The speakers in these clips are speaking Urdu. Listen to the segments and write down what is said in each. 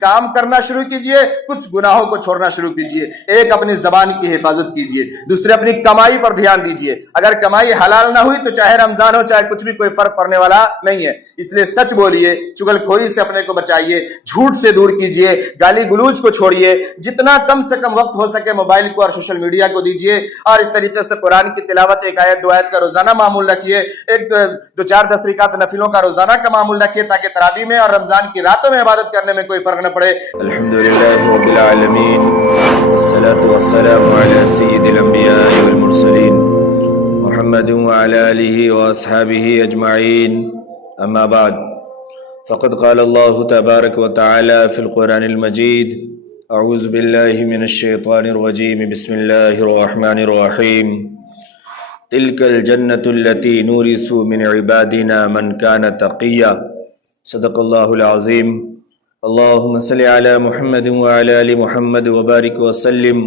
کام کرنا شروع کیجئے، کچھ گناہوں کو چھوڑنا شروع کیجئے۔ ایک اپنی زبان کی حفاظت کیجئے، دوسرے اپنی کمائی پر دھیان دیجئے۔ اگر کمائی حلال نہ ہوئی تو چاہے رمضان ہو چاہے کچھ بھی، کوئی فرق پڑنے والا نہیں ہے۔ اس لیے سچ بولیے، چغل کھوئی سے اپنے کو بچائیے، جھوٹ سے دور کیجئے، گالی گلوچ کو چھوڑیے، جتنا کم سے کم وقت ہو سکے موبائل کو اور سوشل میڈیا کو دیجئے، اور اس طریقے سے قرآن کی تلاوت ایک آیت دو آیت کا روزانہ معمول رکھیے، ایک دو چار 10 رکعت نفلوں کا روزانہ کا معمول رکھیے، تاکہ تراویح میں اور رمضان کی راتوں میں عبادت کرنے میں کوئی فرق نہ پڑے۔ الحمدللہ رب العالمین، والصلاة والسلام علی سید الانبیاء والمرسلین محمد وعلی آلہ واصحابہ اجمعین، اما بعد، فقد قال اللہ تبارک وتعالی فی القرآن المجید، اعوذ باللہ من الشیطان الرجیم، بسم اللہ الرحمن الرحیم، تلک الجنة التي نورث من عبادنا من كان تقیا، صدق اللہ العظیم۔ اللهم صل على محمد وعلى آل محمد وبارك وسلم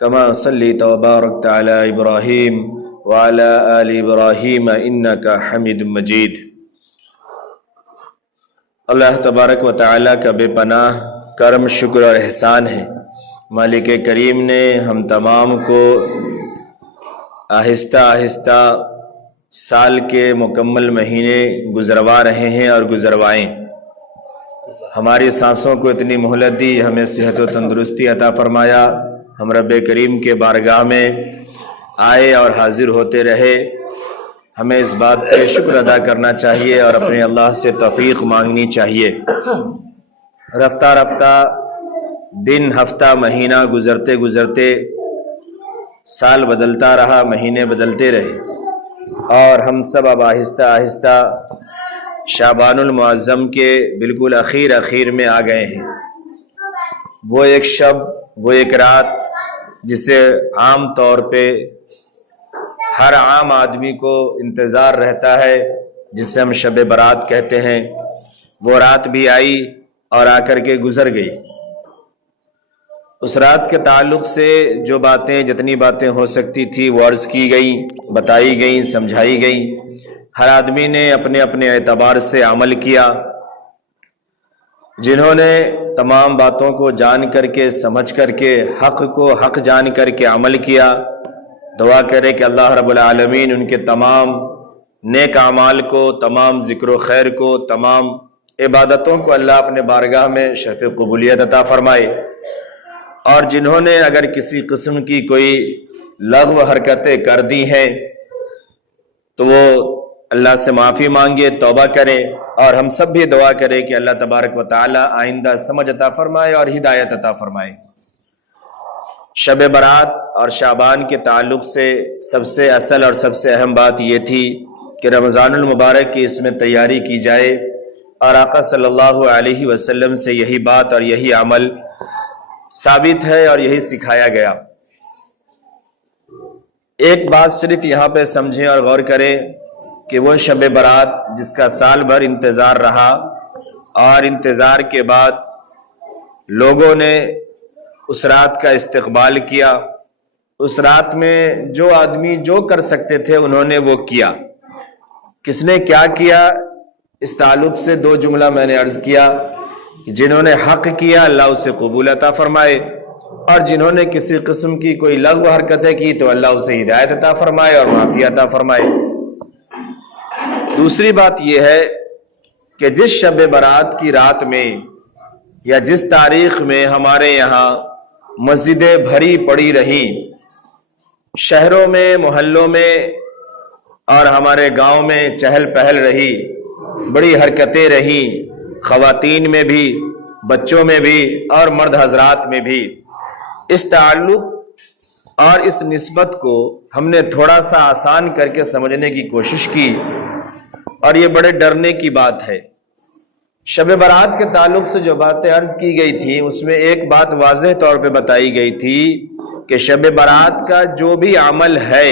كما صليت وباركت على إبراهيم وعلى آل إبراهيم إنك حميد مجيد۔ اللہ تبارک و تعالیٰ کا بے پناہ کرم، شکر اور احسان ہے۔ مالک کریم نے ہم تمام کو آہستہ آہستہ سال کے مکمل مہینے گزروا رہے ہیں اور گزروائیں۔ ہماری سانسوں کو اتنی مہلت دی، ہمیں صحت و تندرستی عطا فرمایا، ہم رب کریم کے بارگاہ میں آئے اور حاضر ہوتے رہے۔ ہمیں اس بات پہ شکر ادا کرنا چاہیے اور اپنے اللہ سے توفیق مانگنی چاہیے۔ رفتہ رفتہ دن، ہفتہ، مہینہ گزرتے گزرتے سال بدلتا رہا، مہینے بدلتے رہے، اور ہم سب اب آہستہ آہستہ شعبان المعظم کے بالکل اخیر میں آ گئے ہیں۔ وہ ایک شب، وہ ایک رات جسے عام طور پہ ہر عام آدمی کو انتظار رہتا ہے، جسے ہم شب برات کہتے ہیں، وہ رات بھی آئی اور آ کر کے گزر گئی۔ اس رات کے تعلق سے جو باتیں، جتنی باتیں ہو سکتی تھی وہ عرض کی گئیں، بتائی گئیں، سمجھائی گئیں۔ ہر آدمی نے اپنے اپنے اعتبار سے عمل کیا۔ جنہوں نے تمام باتوں کو جان کر کے، سمجھ کر کے، حق کو حق جان کر کے عمل کیا، دعا کرے کہ اللہ رب العالمین ان کے تمام نیک اعمال کو، تمام ذکر و خیر کو، تمام عبادتوں کو اللہ اپنے بارگاہ میں شرف قبولیت عطا فرمائے۔ اور جنہوں نے اگر کسی قسم کی کوئی لغو حرکتیں کر دی ہیں تو وہ اللہ سے معافی مانگے، توبہ کرے، اور ہم سب بھی دعا کرے کہ اللہ تبارک و تعالی آئندہ سمجھ عطا فرمائے اور ہدایت عطا فرمائے۔ شب برات اور شعبان کے تعلق سے سب سے اصل اور سب سے اہم بات یہ تھی کہ رمضان المبارک کی اس میں تیاری کی جائے، اور آقا صلی اللہ علیہ وسلم سے یہی بات اور یہی عمل ثابت ہے اور یہی سکھایا گیا۔ ایک بات صرف یہاں پہ سمجھیں اور غور کریں کہ وہ شب برات جس کا سال بھر انتظار رہا، اور انتظار کے بعد لوگوں نے اس رات کا استقبال کیا، اس رات میں جو آدمی جو کر سکتے تھے انہوں نے وہ کیا۔ کس نے کیا کیا، اس تعلق سے دو جملہ میں نے عرض کیا کہ جنہوں نے حق کیا اللہ اسے قبول عطا فرمائے، اور جنہوں نے کسی قسم کی کوئی لغو حرکتیں کی تو اللہ اسے ہدایت عطا فرمائے اور معافی عطا فرمائے۔ دوسری بات یہ ہے کہ جس شب برات کی رات میں یا جس تاریخ میں ہمارے یہاں مسجدیں بھری پڑی رہیں، شہروں میں، محلوں میں اور ہمارے گاؤں میں چہل پہل رہی، بڑی حرکتیں رہیں، خواتین میں بھی، بچوں میں بھی اور مرد حضرات میں بھی، اس تعلق اور اس نسبت کو ہم نے تھوڑا سا آسان کر کے سمجھنے کی کوشش کی، اور یہ بڑے ڈرنے کی بات ہے۔ شب برات کے تعلق سے جو باتیں عرض کی گئی تھی اس میں ایک بات واضح طور پہ بتائی گئی تھی کہ شب برات کا جو بھی عمل ہے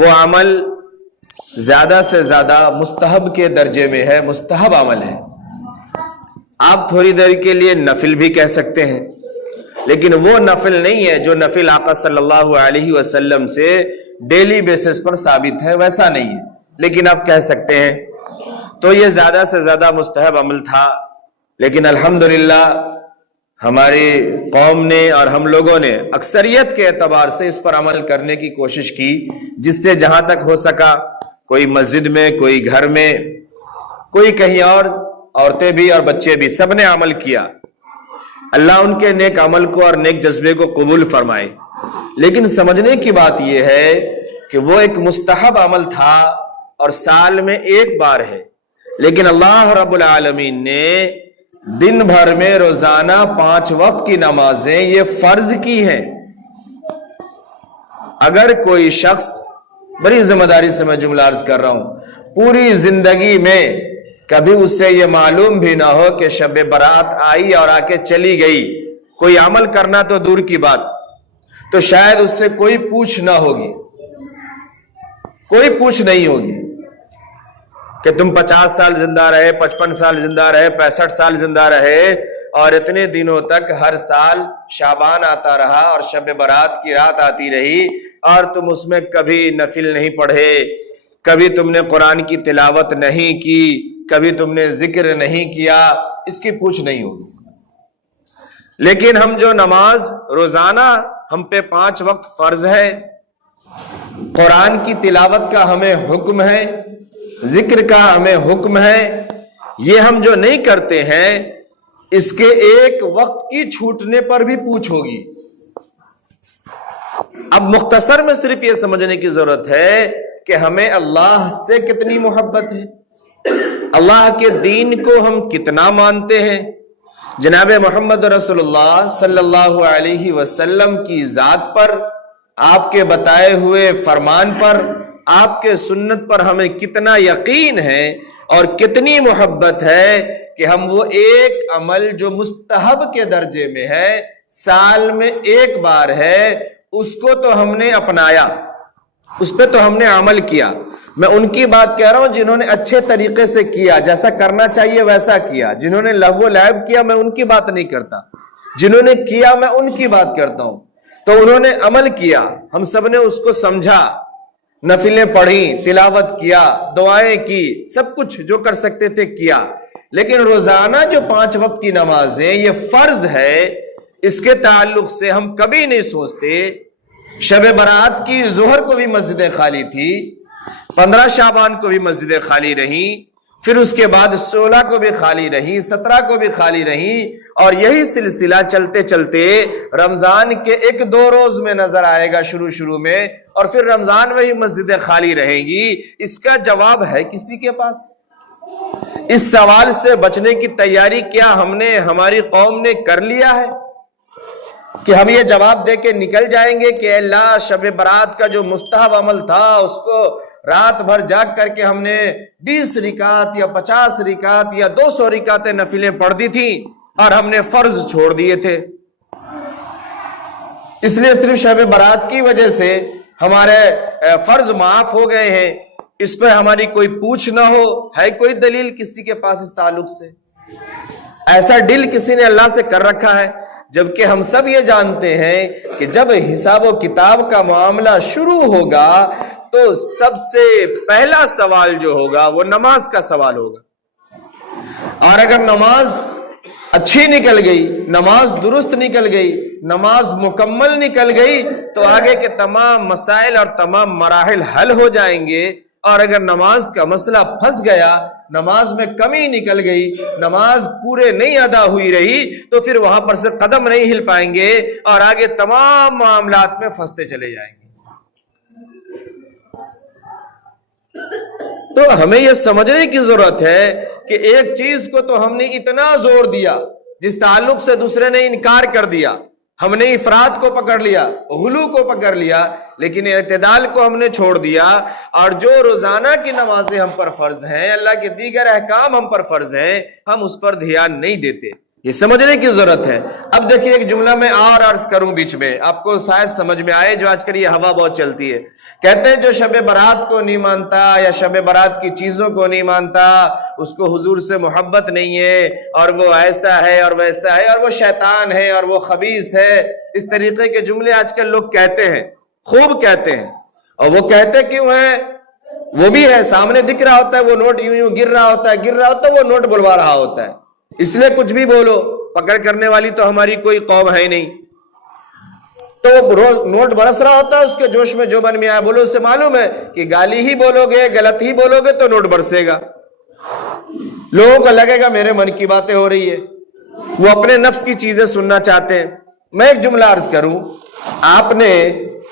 وہ عمل زیادہ سے زیادہ مستحب کے درجے میں ہے، مستحب عمل ہے۔ آپ تھوڑی دیر کے لیے نفل بھی کہہ سکتے ہیں، لیکن وہ نفل نہیں ہے جو نفل آقا صلی اللہ علیہ وسلم سے ڈیلی بیسس پر ثابت ہے، ویسا نہیں ہے، لیکن آپ کہہ سکتے ہیں۔ تو یہ زیادہ سے زیادہ مستحب عمل تھا، لیکن الحمدللہ ہماری قوم نے اور ہم لوگوں نے اکثریت کے اعتبار سے اس پر عمل کرنے کی کوشش کی، جس سے جہاں تک ہو سکا، کوئی مسجد میں، کوئی گھر میں، کوئی کہیں اور، عورتیں بھی اور بچے بھی، سب نے عمل کیا۔ اللہ ان کے نیک عمل کو اور نیک جذبے کو قبول فرمائے۔ لیکن سمجھنے کی بات یہ ہے کہ وہ ایک مستحب عمل تھا اور سال میں ایک بار ہے، لیکن اللہ رب العالمین نے دن بھر میں روزانہ 5 وقت کی نمازیں یہ فرض کی ہیں۔ اگر کوئی شخص، بڑی ذمہ داری سے میں جملہ عرض کر رہا ہوں، پوری زندگی میں کبھی اس سے یہ معلوم بھی نہ ہو کہ شب برات آئی اور آ کے چلی گئی، کوئی عمل کرنا تو دور کی بات، تو شاید اس سے کوئی پوچھ نہ ہوگی، کوئی پوچھ نہیں ہوگی کہ تم 50 سال زندہ رہے، 55 سال زندہ رہے، 65 سال زندہ رہے اور اتنے دنوں تک ہر سال شعبان آتا رہا اور شب برات کی رات آتی رہی اور تم اس میں کبھی نفل نہیں پڑھے، کبھی تم نے قرآن کی تلاوت نہیں کی، کبھی تم نے ذکر نہیں کیا، اس کی پوچھ نہیں ہوگی۔ لیکن ہم جو نماز روزانہ ہم پہ 5 وقت فرض ہے، قرآن کی تلاوت کا ہمیں حکم ہے، ذکر کا ہمیں حکم ہے، یہ ہم جو نہیں کرتے ہیں اس کے ایک وقت کی چھوٹنے پر بھی پوچھ ہوگی۔ اب مختصر میں صرف یہ سمجھنے کی ضرورت ہے کہ ہمیں اللہ سے کتنی محبت ہے، اللہ کے دین کو ہم کتنا مانتے ہیں، جناب محمد رسول اللہ صلی اللہ علیہ وسلم کی ذات پر، آپ کے بتائے ہوئے فرمان پر، آپ کے سنت پر ہمیں کتنا یقین ہے اور کتنی محبت ہے کہ ہم وہ ایک عمل جو مستحب کے درجے میں ہے، سال میں ایک بار ہے، اس کو تو ہم نے اپنایا، اس پہ تو ہم نے عمل کیا۔ میں ان کی بات کہہ رہا ہوں جنہوں نے اچھے طریقے سے کیا، جیسا کرنا چاہیے ویسا کیا۔ جنہوں نے لغو و لعب کیا میں ان کی بات نہیں کرتا، جنہوں نے کیا میں ان کی بات کرتا ہوں۔ تو انہوں نے عمل کیا، ہم سب نے اس کو سمجھا، نفلیں پڑھی، تلاوت کیا، دعائیں کی، سب کچھ جو کر سکتے تھے کیا۔ لیکن روزانہ جو 5 وقت کی نمازیں یہ فرض ہے، اس کے تعلق سے ہم کبھی نہیں سوچتے۔ شب برات کی ظہر کو بھی مسجدیں خالی تھی، 15 شعبان کو بھی مسجدیں خالی رہیں، پھر اس کے بعد 16 کو بھی خالی رہی، 17 کو بھی خالی رہی، اور یہی سلسلہ چلتے چلتے رمضان کے 1-2 روز میں نظر آئے گا شروع میں، اور پھر رمضان میں ہی مسجدیں خالی رہیں گی۔ اس کا جواب ہے کسی کے پاس؟ اس سوال سے بچنے کی تیاری کیا ہم نے، ہماری قوم نے کر لیا ہے کہ ہم یہ جواب دے کے نکل جائیں گے کہ اللہ شب برات کا جو مستحب عمل تھا اس کو رات بھر جاگ کر کے ہم نے 20 رکعت یا 50 رکعت یا 200 رکعتیں نفلیں پڑھ دی تھیں اور ہم نے فرض چھوڑ دیے تھے، اس لیے صرف شب برات کی وجہ سے ہمارے فرض معاف ہو گئے ہیں، اس پہ ہماری کوئی پوچھ نہ ہو؟ ہے کوئی دلیل کسی کے پاس اس تعلق سے؟ ایسا ڈیل کسی نے اللہ سے کر رکھا ہے؟ جبکہ ہم سب یہ جانتے ہیں کہ جب حساب و کتاب کا معاملہ شروع ہوگا تو سب سے پہلا سوال جو ہوگا وہ نماز کا سوال ہوگا، اور اگر نماز اچھی نکل گئی، نماز درست نکل گئی، نماز مکمل نکل گئی تو آگے کے تمام مسائل اور تمام مراحل حل ہو جائیں گے، اور اگر نماز کا مسئلہ پھنس گیا، نماز میں کمی نکل گئی، نماز پورے نہیں ادا ہوئی رہی، تو پھر وہاں پر سے قدم نہیں ہل پائیں گے اور آگے تمام معاملات میں پھنستے چلے جائیں گے۔ تو ہمیں یہ سمجھنے کی ضرورت ہے کہ ایک چیز کو تو ہم نے اتنا زور دیا جس تعلق سے دوسرے نے انکار کر دیا، ہم نے افراد کو پکڑ لیا، غلو کو پکڑ لیا، لیکن اعتدال کو ہم نے چھوڑ دیا، اور جو روزانہ کی نمازیں ہم پر فرض ہیں، اللہ کے دیگر احکام ہم پر فرض ہیں، ہم اس پر دھیان نہیں دیتے۔ یہ سمجھنے کی ضرورت ہے۔ اب دیکھیے ایک جملہ میں اور عرض کروں بیچ میں، آپ کو شاید سمجھ میں آئے، جو آج کل یہ ہوا بہت چلتی ہے، کہتے ہیں جو شب برات کو نہیں مانتا یا شب برات کی چیزوں کو نہیں مانتا اس کو حضور سے محبت نہیں ہے، اور وہ ایسا ہے اور ویسا ہے، اور وہ شیطان ہے اور وہ خبیث ہے۔ اس طریقے کے جملے آج کل لوگ کہتے ہیں، خوب کہتے ہیں، اور وہ کہتے کیوں ہیں؟ وہ بھی ہے، سامنے دکھ رہا ہوتا ہے وہ نوٹ یوں گر رہا ہوتا ہے، وہ نوٹ بلوا رہا ہوتا ہے۔ اس لیے کچھ بھی بولو، پکڑ کرنے والی تو ہماری کوئی قوم ہے ہی نہیں. تو وہ روز نوٹ برس رہا ہوتا ہے، اس کے جوش میں جو من میں آیا بولو. اس سے معلوم ہے کہ گالی ہی بولو گے، غلط ہی بولو گے تو نوٹ برسے گا. لوگوں کو لگے گا میرے من کی باتیں ہو رہی ہے، وہ اپنے نفس کی چیزیں سننا چاہتے ہیں. میں ایک جملہ عرض کروں، آپ نے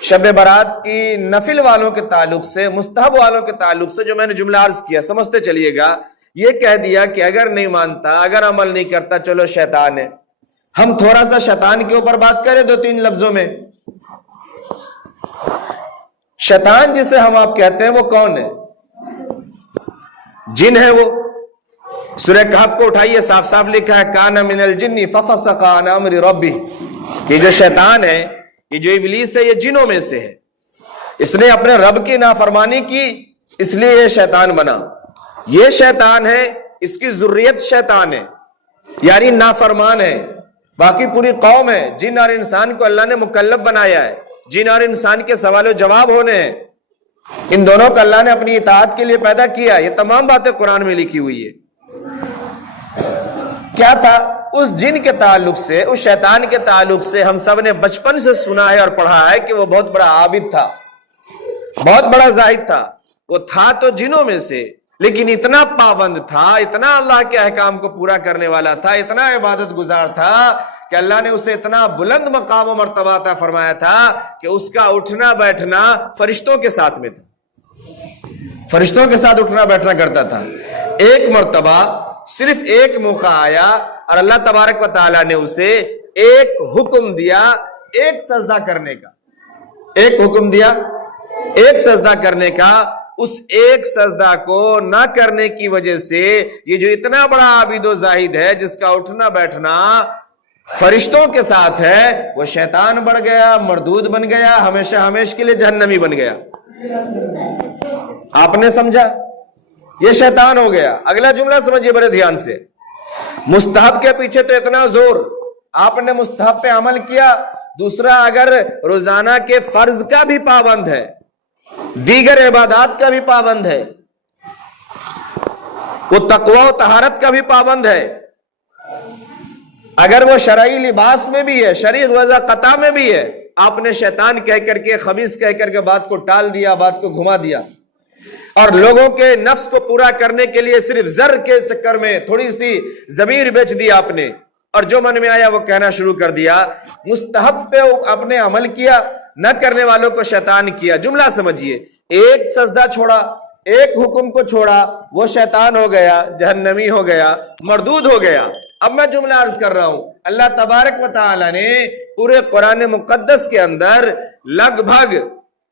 شب برات کی نفل والوں کے تعلق سے، مستحب والوں کے تعلق سے جو میں نے جملہ عرض کیا، سمجھتے چلیے گا. یہ کہہ دیا کہ اگر نہیں مانتا، اگر عمل نہیں کرتا، چلو شیطان ہے. ہم تھوڑا سا شیطان کے اوپر بات کریں 2-3 لفظوں میں. شیطان جسے ہم آپ کہتے ہیں وہ کون ہے؟ جن ہے وہ. سورہ کہف کو اٹھائیے، صاف صاف لکھا ہے کان من الجن ففسق عن امر ربہ. کہ جو شیطان ہے، یہ جو ابلیس ہے، یہ جنوں میں سے ہے. اس نے اپنے رب کی نافرمانی کی، اس لیے یہ شیطان بنا. یہ شیطان ہے، اس کی ذریت شیطان ہے، یعنی نافرمان ہے. باقی پوری قوم ہے. جن اور انسان کو اللہ نے مکلف بنایا ہے، جن اور انسان کے سوال و جواب ہونے ہیں. ان دونوں کو اللہ نے اپنی اطاعت کے لیے پیدا کیا. یہ تمام باتیں قرآن میں لکھی ہوئی ہے. کیا تھا اس جن کے تعلق سے، اس شیطان کے تعلق سے ہم سب نے بچپن سے سنا ہے اور پڑھا ہے کہ وہ بہت بڑا عابد تھا، بہت بڑا زاہد تھا. وہ تھا تو جنوں میں سے، لیکن اتنا پابند تھا، اتنا اللہ کے احکام کو پورا کرنے والا تھا، اتنا عبادت گزار تھا کہ اللہ نے اسے اتنا بلند مقام و مرتبہ عطا فرمایا تھا کہ اس کا اٹھنا بیٹھنا فرشتوں کے ساتھ میں تھا. فرشتوں کے ساتھ اٹھنا بیٹھنا کرتا تھا. ایک مرتبہ صرف ایک موقع آیا اور اللہ تبارک و تعالیٰ نے اسے ایک حکم دیا، ایک سجدہ کرنے کا. ایک حکم دیا، ایک سجدہ کرنے کا. اس ایک سجدہ کو نہ کرنے کی وجہ سے یہ جو اتنا بڑا عابد و زاہد ہے، جس کا اٹھنا بیٹھنا فرشتوں کے ساتھ ہے، وہ شیطان بڑھ گیا، مردود بن گیا، ہمیشہ ہمیشہ کے لیے جہنمی بن گیا. آپ نے سمجھا؟ یہ شیطان ہو گیا. اگلا جملہ سمجھیے بڑے دھیان سے. مستحب کے پیچھے تو اتنا زور، آپ نے مستحب پہ عمل کیا. دوسرا، اگر روزانہ کے فرض کا بھی پابند ہے، دیگر عبادات کا بھی پابند ہے، وہ تقوی و طہارت کا بھی پابند ہے، اگر وہ شرعی لباس میں بھی ہے، شرعی وضع قطع میں بھی ہے، آپ نے شیطان کہہ کر کے، خبیث کہہ کر کے بات کو ٹال دیا، بات کو گھما دیا، اور لوگوں کے نفس کو پورا کرنے کے لیے صرف زر کے چکر میں تھوڑی سی ضمیر بیچ دی آپ نے، اور جو من میں آیا وہ کہنا شروع کر دیا. مستحب پہ آپ نے عمل کیا، نہ کرنے والوں کو شیطان کیا. جملہ سمجھیے، ایک سجدہ چھوڑا، ایک حکم کو چھوڑا، وہ شیطان ہو گیا، جہنمی ہو گیا، مردود ہو گیا. اب میں جملہ عرض کر رہا ہوں، اللہ تبارک و تعالی نے پورے قرآن مقدس کے اندر لگ بھگ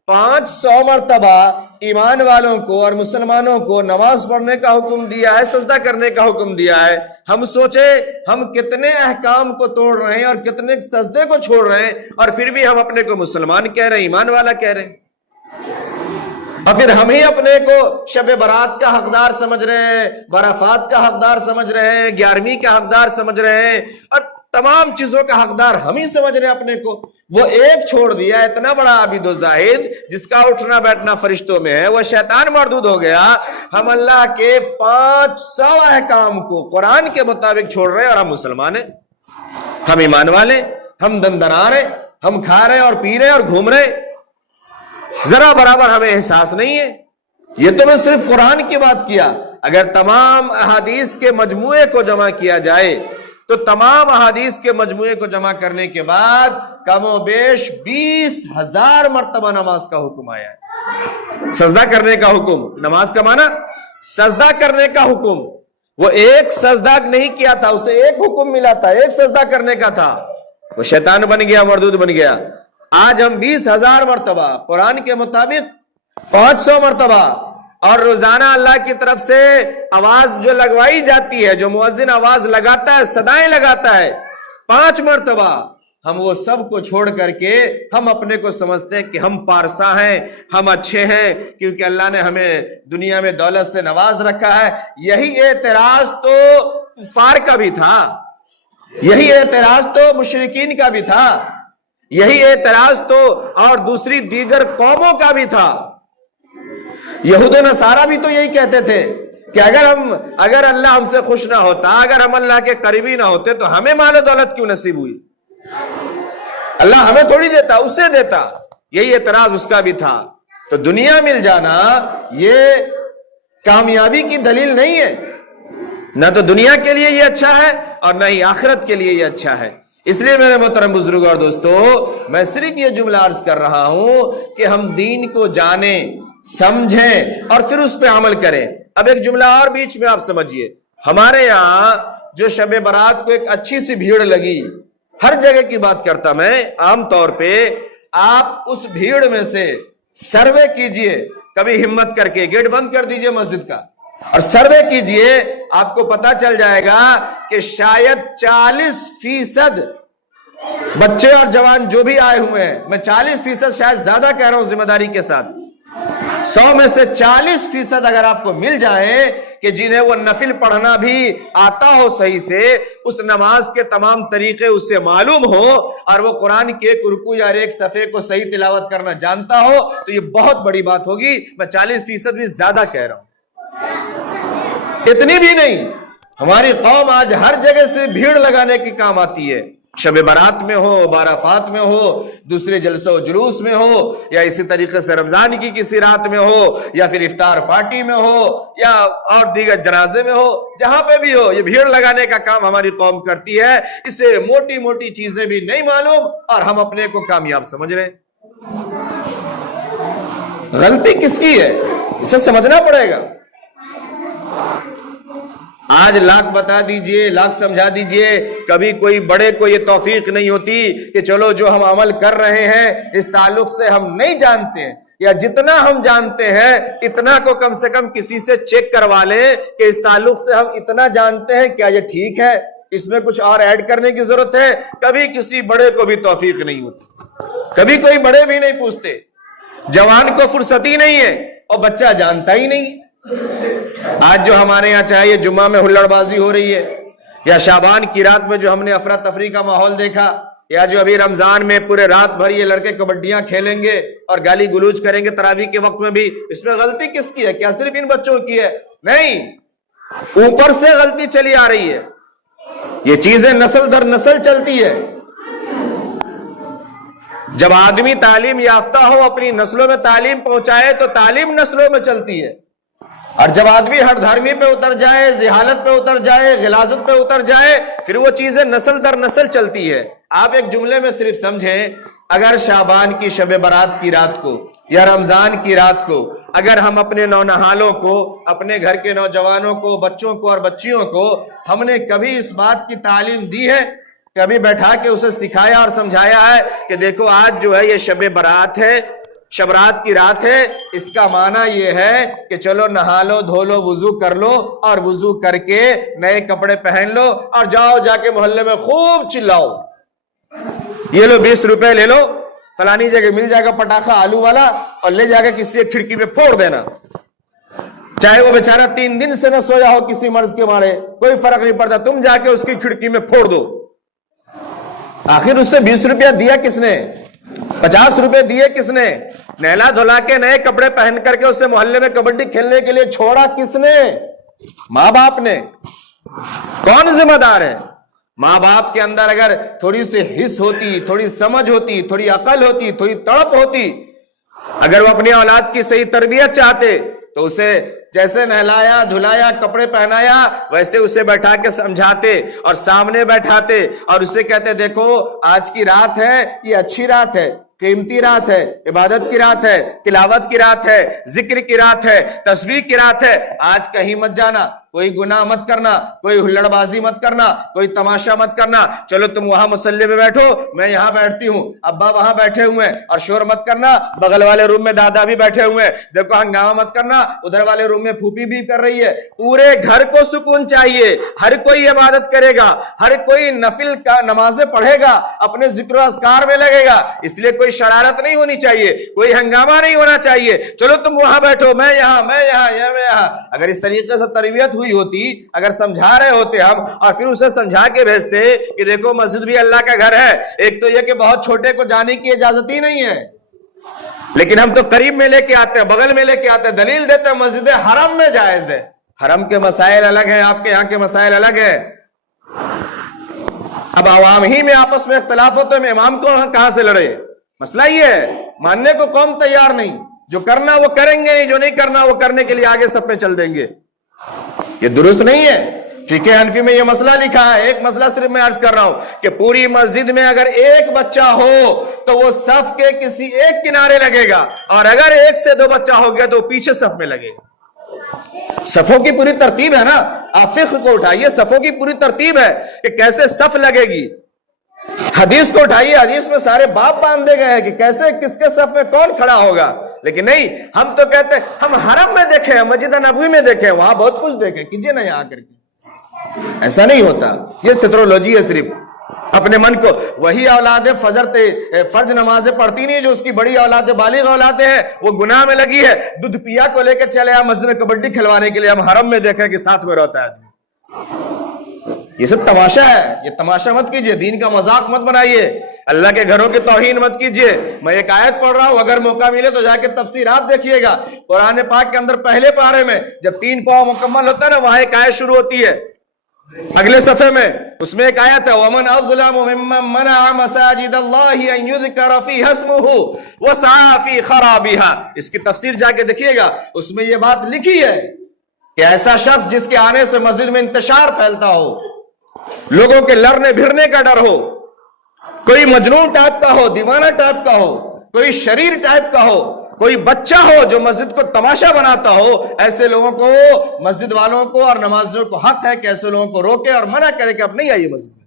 500 مرتبہ ایمان والوں کو اور مسلمانوں کو نماز پڑھنے کا حکم دیا ہے، سجدہ کرنے کا حکم دیا ہے. ہم سوچے ہم کتنے احکام کو توڑ رہے ہیں اور کتنے سجدے کو چھوڑ رہے ہیں، اور پھر بھی ہم اپنے کو مسلمان کہہ رہے ہیں، ایمان والا کہہ رہے ہیں. اور پھر ہم ہی اپنے کو شب برات کا حقدار سمجھ رہے ہیں، برافات کا حقدار سمجھ رہے ہیں، 11ویں کا حقدار سمجھ رہے ہیں، اور تمام چیزوں کا حقدار ہم ہی سمجھ رہے ہیں اپنے کو. وہ ایک چھوڑ دیا، اتنا بڑا عابد و زاہد جس کا اٹھنا بیٹھنا فرشتوں میں ہے، وہ شیطان مردود ہو گیا. ہم اللہ کے 500 احکام کو قرآن کے مطابق چھوڑ رہے ہیں، اور ہم مسلمان ہیں، ہم ایمان والے، ہم دندنا رہے، ہم کھا رہے اور پی رہے اور گھوم رہے. ذرا برابر ہمیں احساس نہیں ہے. یہ تو میں صرف قرآن کی بات کیا. اگر تمام احادیث کے مجموعے کو جمع کیا جائے تو تمام احادیث کے مجموعے کو جمع کرنے کے بعد کم و بیش 20,000 مرتبہ نماز کا حکم آیا ہے. سجدہ کرنے کا حکم، نماز کا معنی سجدہ کرنے کا حکم. وہ ایک سجدہ نہیں کیا تھا، اسے ایک حکم ملا تھا، ایک سجدہ کرنے کا تھا. وہ شیطان بن گیا، مردود بن گیا. آج ہم 20,000 مرتبہ قرآن کے مطابق 500 مرتبہ، اور روزانہ اللہ کی طرف سے آواز جو لگوائی جاتی ہے، جو مؤذن آواز لگاتا ہے، صدائیں لگاتا ہے، 5 مرتبہ، ہم وہ سب کو چھوڑ کر کے ہم اپنے کو سمجھتے ہیں کہ ہم پارسا ہیں، ہم اچھے ہیں، کیونکہ اللہ نے ہمیں دنیا میں دولت سے نواز رکھا ہے. یہی اعتراض تو کفار کا بھی تھا، یہی اعتراض تو مشرکین کا بھی تھا، یہی اعتراض تو اور دوسری دیگر قوموں کا بھی تھا. یہود و نصارہ بھی تو یہی کہتے تھے کہ اگر اللہ ہم سے خوش نہ ہوتا, اگر ہم اللہ کے قریبی نہ ہوتے تو ہمیں مال و دولت کیوں نصیب ہوئی؟ اللہ ہمیں تھوڑی دیتا, اسے دیتا. یہی اعتراض اس کا بھی تھا. تو دنیا مل جانا یہ کامیابی کی دلیل نہیں ہے. نہ تو دنیا کے لیے یہ اچھا ہے اور نہ ہی آخرت کے لیے یہ اچھا ہے. اس لیے میرے محترم بزرگ اور دوستو, میں صرف یہ جملہ عرض کر رہا ہوں کہ ہم دین کو جانیں, سمجھیں اور پھر اس پہ عمل کریں. اب ایک جملہ اور بیچ میں آپ سمجھیے. ہمارے یہاں جو شب برات کو ایک اچھی سی بھیڑ لگی, ہر جگہ کی بات کرتا میں, عام طور پہ آپ اس بھیڑ میں سے سروے کیجئے, کبھی ہمت کر کے گیٹ بند کر دیجئے مسجد کا اور سروے کیجئے, آپ کو پتا چل جائے گا کہ شاید 40% بچے اور جوان جو بھی آئے ہوئے ہیں, میں 40% شاید زیادہ کہہ رہا ہوں ذمہ داری کے ساتھ, 100 میں سے 40% اگر آپ کو مل جائے کہ جنہیں وہ نفل پڑھنا بھی آتا ہو صحیح سے, اس نماز کے تمام طریقے اس سے معلوم ہو اور وہ قرآن کے ایک رکوع یا ایک صفحے کو صحیح تلاوت کرنا جانتا ہو, تو یہ بہت بڑی بات ہوگی. میں 40% بھی زیادہ کہہ رہا ہوں, اتنی بھی نہیں. ہماری قوم آج ہر جگہ سے بھیڑ لگانے کی کام آتی ہے, شب برات میں ہو, بارافات میں ہو, دوسرے جلسہ و جلوس میں ہو, یا اسی طریقے سے رمضان کی کسی رات میں ہو, یا پھر افطار پارٹی میں ہو, یا اور دیگر جنازے میں ہو, جہاں پہ بھی ہو, یہ بھیڑ لگانے کا کام ہماری قوم کرتی ہے. اسے موٹی موٹی چیزیں بھی نہیں معلوم اور ہم اپنے کو کامیاب سمجھ رہے ہیں. غلطی کس کی ہے, اسے سمجھنا پڑے گا. آج لاکھ بتا دیجئے, لاکھ سمجھا دیجئے, کبھی کوئی بڑے کو یہ توفیق نہیں ہوتی کہ چلو جو ہم عمل کر رہے ہیں اس تعلق سے ہم نہیں جانتے ہیں, یا جتنا ہم جانتے ہیں اتنا کو کم سے کم کسی سے چیک کروا لیں کہ اس تعلق سے ہم اتنا جانتے ہیں, کیا یہ ٹھیک ہے, اس میں کچھ اور ایڈ کرنے کی ضرورت ہے. کبھی کسی بڑے کو بھی توفیق نہیں ہوتی, کبھی کوئی بڑے بھی نہیں پوچھتے. جوان کو فرصت ہی نہیں ہے اور بچہ جانتا ہی نہیں. آج جو ہمارے یہاں چاہے جمعہ میں ہلڑ بازی ہو رہی ہے, یا شعبان کی رات میں جو ہم نے افراتفری کا ماحول دیکھا, یا جو ابھی رمضان میں پورے رات بھر یہ لڑکے کبڈیاں کھیلیں گے اور گالی گلوچ کریں گے تراویح کے وقت میں بھی, اس میں غلطی کس کی ہے؟ کیا صرف ان بچوں کی ہے؟ نہیں, اوپر سے غلطی چلی آ رہی ہے. یہ چیزیں نسل در نسل چلتی ہے. جب آدمی تعلیم یافتہ ہو, اپنی نسلوں میں تعلیم پہنچائے, تو تعلیم نسلوں میں چلتی ہے. اور جب آدمی ہر دھرمی پہ اتر جائے, ذہالت پہ اتر جائے, غلاظت پہ اتر جائے, پھر وہ چیزیں نسل در نسل چلتی ہے. آپ ایک جملے میں صرف سمجھیں, اگر شعبان کی شب برات کی رات کو یا رمضان کی رات کو اگر ہم اپنے نونہالوں کو, اپنے گھر کے نوجوانوں کو, بچوں کو اور بچیوں کو ہم نے کبھی اس بات کی تعلیم دی ہے, کبھی بیٹھا کے اسے سکھایا اور سمجھایا ہے کہ دیکھو آج جو ہے یہ شب برات ہے, شب رات کی رات ہے, اس کا معنی یہ ہے کہ چلو نہا لو, دھو لو, وضو کر لو, اور وضو کر کے نئے کپڑے پہن لو اور جاؤ جا کے محلے میں خوب چلاؤ, یہ لو 20 روپے لے لو, فلانی جگہ مل جائے گا پٹاخہ آلو والا, اور لے جا کے کسی کھڑکی پہ پھوڑ دینا. چاہے وہ بیچارہ 3 دن سے نہ سویا ہو کسی مرض کے مارے, کوئی فرق نہیں پڑتا, تم جا کے اس کی کھڑکی میں پھوڑ دو. آخر اس سے 20 روپیہ دیا کس نے, 50 روپے دیے کس نے, نہلا دھلا کے نئے کپڑے پہن کر کے اسے محلے میں کبڈی کھیلنے کے لیے چھوڑا کس نے؟ ماں باپ نے. کون ذمہ دار ہے؟ ماں باپ کے اندر اگر تھوڑی سی حس ہوتی, تھوڑی سمجھ ہوتی, تھوڑی عقل ہوتی, تھوڑی تڑپ ہوتی, اگر وہ اپنی اولاد کی صحیح تربیت چاہتے تو اسے جیسے نہلایا دھلایا کپڑے پہنایا ویسے اسے بیٹھا کے سمجھاتے اور سامنے بیٹھاتے اور اسے کہتے دیکھو آج کی رات ہے, یہ اچھی رات ہے, قیمتی رات ہے, عبادت کی رات ہے, تلاوت کی رات ہے, ذکر کی رات ہے, تسبیح کی رات ہے, آج کہیں مت جانا, کوئی گناہ مت کرنا, کوئی ہلڑ بازی مت کرنا, کوئی تماشا مت کرنا, چلو تم وہاں مصلی میں بیٹھو, میں یہاں بیٹھتی ہوں, ابا وہاں بیٹھے ہوئے ہیں, اور شور مت کرنا, بغل والے روم میں دادا بھی بیٹھے ہوئے ہیں, دیکھو ہنگامہ مت کرنا, ادھر والے روم میں پھوپھی بھی کر رہی ہے. پورے گھر کو سکون چاہیے, ہر کوئی عبادت کرے گا, ہر کوئی نفل کا نمازیں پڑھے گا, اپنے ذکر و اذکار میں لگے گا, اس لیے کوئی شرارت نہیں ہونی چاہیے, کوئی ہنگامہ نہیں ہونا چاہیے, چلو تم وہاں بیٹھو, میں یہاں, میں یہاں, میں یہاں. اگر اس طریقے سے تربیت ہوئی ہوتی, اگر سمجھا رہے ہوتے ہم اور پھر اسے سمجھا کے بھیجتے کہ دیکھو مسجد بھی اللہ کا گھر ہے, ایک تو یہ کہ بہت چھوٹے کو جانے کی اجازت ہی نہیں ہے, لیکن ہم تو قریب میں لے کے آتے ہیں, بغل میں لے کے آتے ہیں, دلیل دیتے ہیں مسجد حرم میں جائز ہے, حرم کے مسائل الگ ہیں، آپ کے یہاں کے مسائل الگ ہیں. اب عوام ہی میں آپس میں اختلاف ہو تو امام کو کہاں سے لڑے؟ مسئلہ یہ ہے، ماننے کو قوم تیار نہیں، جو کرنا وہ کریں گے، جو نہیں کرنا وہ کرنے کے لیے آگے سب میں چل دیں گے. یہ درست نہیں ہے. فقہ حنفی میں یہ مسئلہ لکھا ہے. ایک مسئلہ صرف میں عرض کر رہا ہوں کہ پوری مسجد میں اگر ایک بچہ ہو تو وہ صف کے کسی ایک کنارے لگے گا، اور اگر ایک سے دو بچہ ہو گیا تو وہ پیچھے صف میں لگے گا. صفوں کی پوری ترتیب ہے نا. آپ فقہ کو اٹھائیے، صفوں کی پوری ترتیب ہے کہ کیسے صف لگے گی. حدیث کو اٹھائیے، حدیث میں سارے باب باندھے گئے ہیں کہ کیسے کس کے صف میں کون کھڑا ہوگا. لیکن نہیں، ہم تو کہتے ہیں ہم حرم میں دیکھیں، مسجد نبوی میں دیکھیں، وہاں بہت کچھ دیکھیں، کیجئے نا یہاں کر کے. ایسا نہیں ہوتا. یہ فطرولوجی ہے. صرف اپنے من کو وہی اولادیں فرض نمازیں پڑھتی نہیں جو اس کی بڑی اولادیں بالغ اولادیں ہیں وہ گناہ میں لگی ہے. دودھ پیا کو لے کے چلے آ مسجد میں کبڈی کھلوانے کے لیے، ہم حرم میں دیکھیں کہ ساتھ میں رہتا ہے آدمی. یہ سب تماشا ہے. یہ تماشا مت کیجئے، دین کا مذاق مت بنائیے، اللہ کے گھروں کی توہین مت کیجئے. میں ایک آیت پڑھ رہا ہوں، اگر موقع ملے تو جا کے تفسیر آپ دیکھیے گا. قرآن پاک کے اندر پہلے پارے میں جب 3 پاؤں مکمل ہوتا ہے نا، وہاں ایک آیت شروع ہوتی ہے اگلے صفحے میں. اس میں ایک آیت ہے وَمَنْ أَظْلَمُ مِمَّنْ مَنَعَ مَسَاجِدَ اللَّهِ أَنْ يُذْكَرَ فِيهَا اسْمُهُ وَسَعَىٰ فِي خَرَابِهَا. اس کی تفسیر جا کے دیکھیے گا، اس میں یہ بات لکھی ہے کہ ایسا شخص جس کے آنے سے مسجد میں انتشار پھیلتا ہو، لوگوں کے لڑنے بھرنے کا ڈر ہو، کوئی مجنون ٹائپ کا ہو، دیوانہ ٹائپ کا ہو، کوئی شریر ٹائپ کا ہو، کوئی بچہ ہو جو مسجد کو تماشا بناتا ہو، ایسے لوگوں کو، مسجد والوں کو اور نمازیوں کو حق ہے کہ ایسے لوگوں کو روکے اور منع کرے کہ اب نہیں آئیے مسجد میں.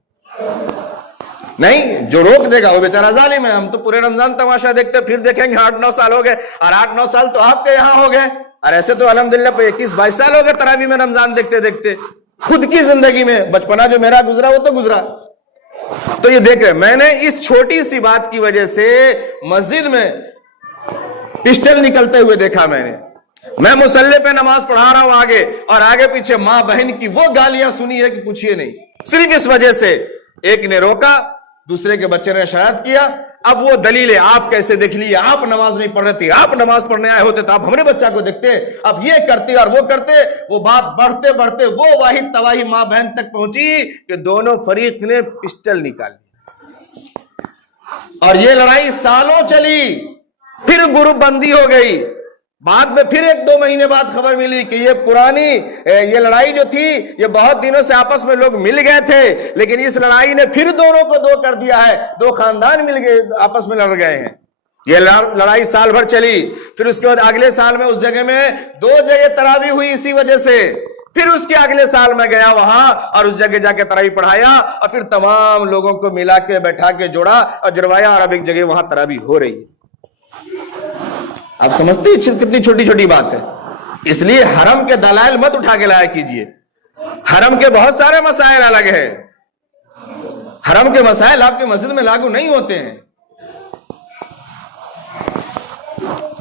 نہیں، جو روک دے گا وہ بیچارہ ظالم ہے. ہم تو پورے رمضان تماشا دیکھتے، پھر دیکھیں گے 8-9 سال ہو گئے، اور 8-9 سال تو آپ کے یہاں ہو گئے، اور ایسے تو الحمدللہ 21-22 سال ہو گئے تراویح میں رمضان دیکھتے دیکھتے. خود کی زندگی میں بچپنا جو میرا گزرا وہ تو گزرا. تو یہ دیکھ رہے، میں نے اس چھوٹی سی بات کی وجہ سے مسجد میں پسٹل نکلتے ہوئے دیکھا. میں مصلی پہ نماز پڑھا رہا ہوں آگے، اور آگے پیچھے ماں بہن کی وہ گالیاں سنی ہے کہ پوچھئے نہیں. صرف اس وجہ سے ایک نے روکا، دوسرے کے بچے نے شرارت کیا. اب وہ دلیل ہے، آپ کیسے دیکھ لیے، آپ نماز نہیں پڑھ رہے تھے، آپ نماز پڑھنے آئے ہوتے تو آپ ہمارے بچہ کو دیکھتے، اب یہ کرتے اور وہ کرتے. وہ بات بڑھتے بڑھتے وہ واحد تباہی ماں بہن تک پہنچی کہ دونوں فریق نے پسٹل نکال لی، اور یہ لڑائی سالوں چلی. پھر گروپ بندی ہو گئی. بعد میں پھر 1-2 مہینے بعد خبر ملی کہ یہ پرانی یہ لڑائی جو تھی یہ بہت دنوں سے آپس میں لوگ مل گئے تھے، لیکن اس لڑائی نے پھر دونوں کو 2 کر دیا ہے. 2 خاندان مل گئے، آپس میں لڑ گئے ہیں. یہ لڑائی سال بھر چلی. پھر اس کے بعد اگلے سال میں اس جگہ میں 2 جگہ تراویح ہوئی اسی وجہ سے. پھر اس کے اگلے سال میں گیا وہاں اور اس جگہ جا کے تراویح پڑھایا، اور پھر تمام لوگوں کو ملا کے بیٹھا کے جوڑا اور جڑوایا، اور اب ایک جگہ وہاں تراویح ہو رہی ہے. آپ سمجھتے ہیں کتنی چھوٹی چھوٹی بات ہے. اس لیے حرم کے دلائل مت اٹھا کے لایا کیجئے. حرم کے بہت سارے مسائل الگ ہیں. حرم کے مسائل آپ کی مسجد میں لاگو نہیں ہوتے ہیں.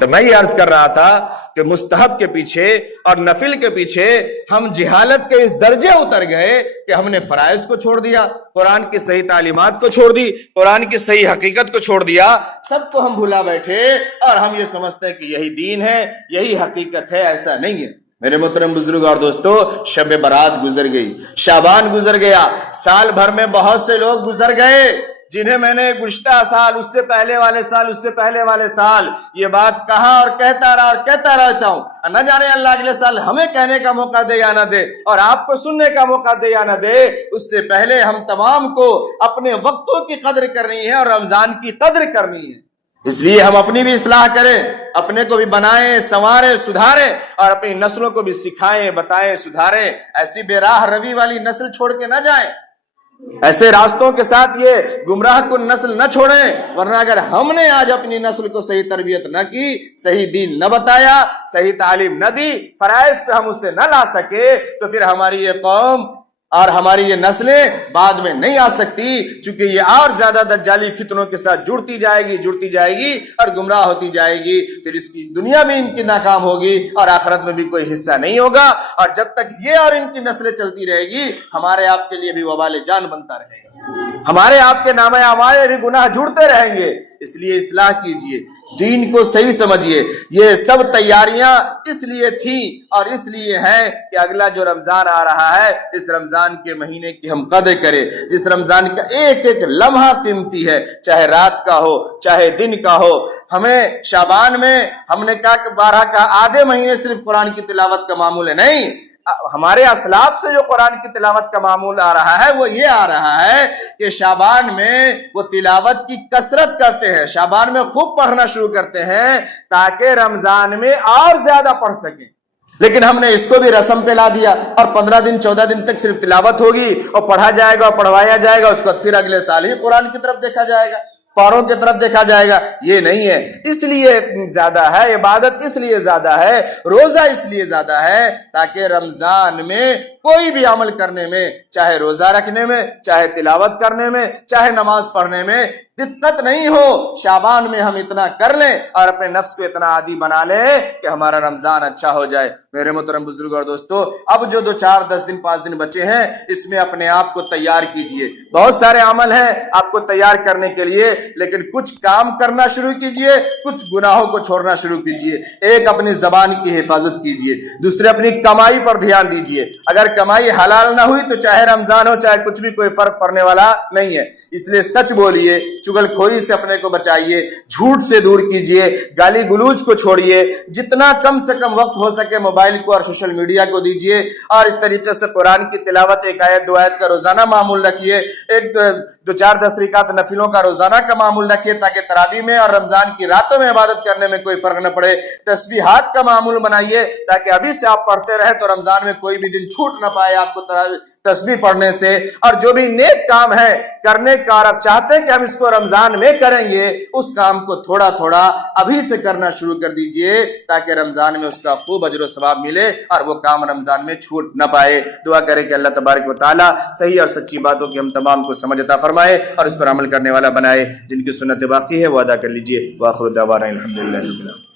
تو میں یہ عرض کر رہا تھا کہ مستحب کے پیچھے اور نفل کے پیچھے ہم جہالت کے اس درجے اتر گئے کہ ہم نے فرائض کو چھوڑ دیا، قرآن کی صحیح تعلیمات کو چھوڑ دی، قرآن کی صحیح حقیقت کو چھوڑ دیا. سب کو ہم بھلا بیٹھے اور ہم یہ سمجھتے ہیں کہ یہی دین ہے، یہی حقیقت ہے. ایسا نہیں ہے. میرے محترم بزرگ اور دوستو، شب برات گزر گئی، شعبان گزر گیا، سال بھر میں بہت سے لوگ گزر گئے جنہیں میں نے گزشتہ سال، اس سے پہلے والے سال، اس سے پہلے والے سال یہ بات کہا اور کہتا رہا اور کہتا رہتا ہوں. نہ جانے اللہ اگلے سال ہمیں کہنے کا موقع دے یا نہ دے، اور آپ کو سننے کا موقع دے یا نہ دے. اس سے پہلے ہم تمام کو اپنے وقتوں کی قدر کرنی ہے اور رمضان کی قدر کرنی ہے. اس لیے ہم اپنی بھی اصلاح کریں، اپنے کو بھی بنائیں، سنواریں، سدھاریں، اور اپنی نسلوں کو بھی سکھائیں، بتائیں، سدھاریں. ایسی بے راہ روی والی نسل چھوڑ کے نہ جائیں. ایسے راستوں کے ساتھ یہ گمراہ کن نسل نہ چھوڑیں، ورنہ اگر ہم نے آج اپنی نسل کو صحیح تربیت نہ کی، صحیح دین نہ بتایا، صحیح تعلیم نہ دی، فرائض پہ ہم اسے نہ لا سکے، تو پھر ہماری یہ قوم اور ہماری یہ نسلیں بعد میں نہیں آ سکتی، چونکہ یہ اور زیادہ دجالی فتنوں کے ساتھ جڑتی جائے گی اور گمراہ ہوتی جائے گی. پھر اس کی دنیا میں ان کی ناکام ہوگی اور آخرت میں بھی کوئی حصہ نہیں ہوگا. اور جب تک یہ اور ان کی نسلیں چلتی رہے گی، ہمارے آپ کے لیے بھی وبال جان بنتا رہے گا، ہمارے آپ کے نامہ اعمال بھی گناہ جڑتے رہیں گے. اس لیے اصلاح کیجئے. دین کو صحیح سمجھیے. یہ سب تیاریاں اس لیے تھی اور اس لیے ہیں کہ اگلا جو رمضان آ رہا ہے اس رمضان کے مہینے کی ہم قدر کریں. جس رمضان کا ایک ایک لمحہ قیمتی ہے, چاہے رات کا ہو چاہے دن کا ہو. ہمیں شعبان میں ہم نے کہا کہ 12 کا آدھے مہینے صرف قرآن کی تلاوت کا معمول ہے. نہیں, ہمارے اسلاف سے جو قرآن کی تلاوت کا معمول آ رہا ہے وہ یہ آ رہا ہے کہ شعبان میں وہ تلاوت کی کثرت کرتے ہیں, شعبان میں خوب پڑھنا شروع کرتے ہیں تاکہ رمضان میں اور زیادہ پڑھ سکیں. لیکن ہم نے اس کو بھی رسم پہ لا دیا اور 15 دن 14 دن تک صرف تلاوت ہوگی اور پڑھا جائے گا اور پڑھوایا جائے گا, اس کو پھر اگلے سال ہی قرآن کی طرف دیکھا جائے گا, پاروں کی طرف دیکھا جائے گا. یہ نہیں ہے. اس لیے زیادہ ہے عبادت, اس لیے زیادہ ہے روزہ, اس لیے زیادہ ہے تاکہ رمضان میں کوئی بھی عمل کرنے میں, چاہے روزہ رکھنے میں, چاہے تلاوت کرنے میں, چاہے نماز پڑھنے میں دقت نہیں ہو. شعبان میں ہم اتنا کر لیں اور اپنے نفس کو اتنا عادی بنا لیں کہ ہمارا رمضان اچھا ہو جائے. میرے محترم بزرگ اور دوستو, اب جو 2 4 10 دن 5 دن بچے ہیں اس میں اپنے آپ کو تیار کیجئے. بہت سارے عمل ہیں آپ کو تیار کرنے کے لیے, لیکن کچھ کام کرنا شروع کیجئے, کچھ گناہوں کو چھوڑنا شروع کیجئے. ایک, اپنی زبان کی حفاظت کیجئے. دوسرے, اپنی کمائی پر دھیان دیجئے. اگر کمائی حلال نہ ہوئی تو چاہے رمضان ہو چاہے کچھ بھی, کوئی فرق پڑنے والا نہیں ہے. اس لیے سچ بولیے, چغل خوری سے اپنے کو بچائیے, جھوٹ سے دور کیجئے, گالی گلوچ کو چھوڑیے. جتنا کم سے کم وقت ہو سکے موبائل کو اور سوشل میڈیا کو دیجئے, اور اس طریقے سے قرآن کی تلاوت 1 آیت 2 آیت کا روزانہ معمول رکھیے. 1 2 4 10 رکعت نفلوں کا روزانہ کا معمول رکھیے تاکہ تراویح میں اور رمضان کی راتوں میں عبادت کرنے میں کوئی فرق نہ پڑے. تسبیحات کا معمول بنائیے تاکہ ابھی سے آپ پڑھتے رہے تو رمضان میں کوئی بھی دن چھوٹ نہ پائے آپ کو تسبیح پڑھنے سے. اور جو بھی نیک کام ہے کرنے کا اور آپ چاہتے ہیں کہ ہم اس کو رمضان میں کریں گے, اس کام کو تھوڑا تھوڑا ابھی سے کرنا شروع کر دیجئے تاکہ رمضان میں اس کا خوب اجر و ثواب ملے اور وہ کام رمضان میں چھوٹ نہ پائے. دعا کریں کہ اللہ تبارک و تعالی صحیح اور سچی باتوں کی ہم تمام کو سمجھ عطا فرمائے اور اس پر عمل کرنے والا بنائے. جن کی سنت باقی ہے وہ ادا کر لیجئے. وآخر دعوانا الحمدللہ رب العالمین.